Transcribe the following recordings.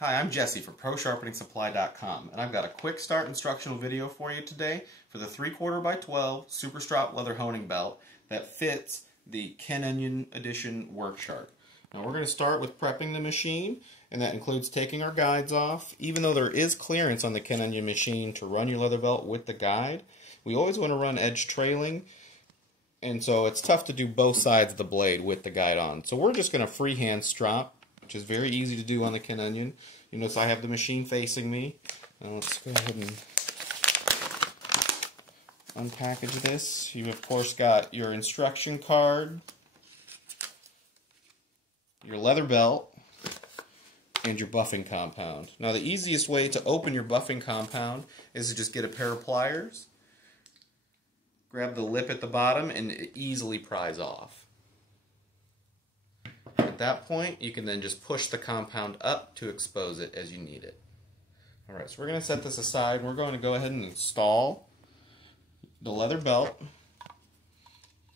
Hi, I'm Jesse for ProSharpeningSupply.com, and I've got a quick start instructional video for you today for the 3/4 by 12 Super Strop leather honing belt that fits the Ken Onion Edition work shark. Now we're going to start with prepping the machine, and that includes taking our guides off. Even though there is clearance on the Ken Onion machine to run your leather belt with the guide, we always want to run edge trailing, and so it's tough to do both sides of the blade with the guide on. So we're just going to freehand strop, which is very easy to do on the Ken Onion. You notice I have the machine facing me. Now let's go ahead and unpackage this. You've of course got your instruction card, your leather belt, and your buffing compound. Now the easiest way to open your buffing compound is to just get a pair of pliers, grab the lip at the bottom, and it easily pries off. At that point, you can then just push the compound up to expose it as you need it. Alright, so we're going to set this aside, and we're going to go ahead and install the leather belt.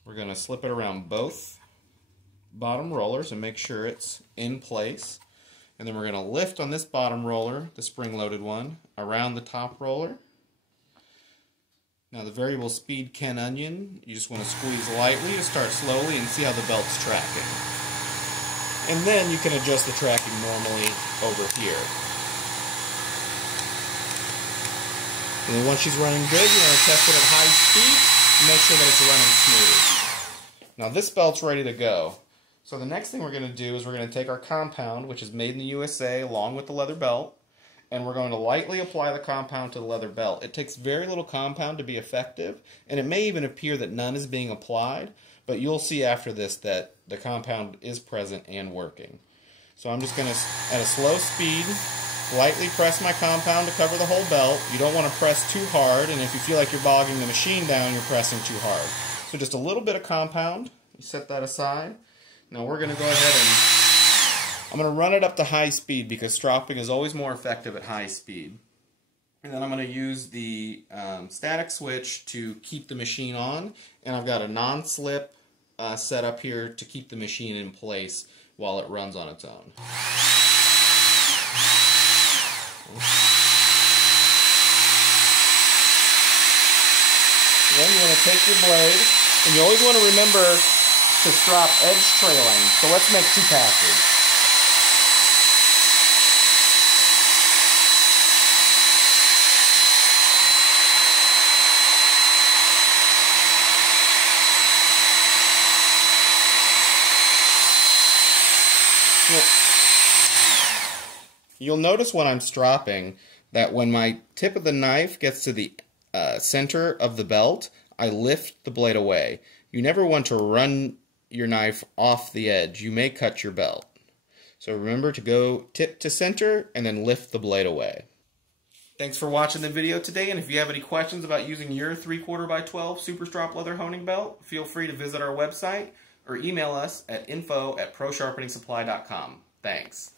We're going to slip it around both bottom rollers and make sure it's in place. And then we're going to lift on this bottom roller, the spring-loaded one, around the top roller. Now the variable speed Ken Onion, you just want to squeeze lightly to start slowly and see how the belt's tracking. And then you can adjust the tracking normally over here. And then once she's running good, you're going to test it at high speed and make sure that it's running smooth. Now this belt's ready to go. So the next thing we're going to do is we're going to take our compound, which is made in the USA, along with the leather belt, and we're going to lightly apply the compound to the leather belt. It takes very little compound to be effective, and it may even appear that none is being applied, but you'll see after this that the compound is present and working. So I'm just going to, at a slow speed, lightly press my compound to cover the whole belt. You don't want to press too hard, and if you feel like you're bogging the machine down, you're pressing too hard. So just a little bit of compound. You set that aside. Now we're going to go ahead and I'm going to run it up to high speed because stropping is always more effective at high speed. And then I'm going to use the static switch to keep the machine on, and I've got a non-slip set up here to keep the machine in place while it runs on its own. Then you want to take your blade, and you always want to remember to strop edge trailing. So let's make 2 passes. You'll notice when I'm stropping that when my tip of the knife gets to the center of the belt, I lift the blade away. You never want to run your knife off the edge. You may cut your belt. So remember to go tip to center and then lift the blade away. Thanks for watching the video today, and if you have any questions about using your 3/4 by 12 Super Strop leather honing belt, feel free to visit our website or email us at info@ProSharpeningsupply.com. Thanks.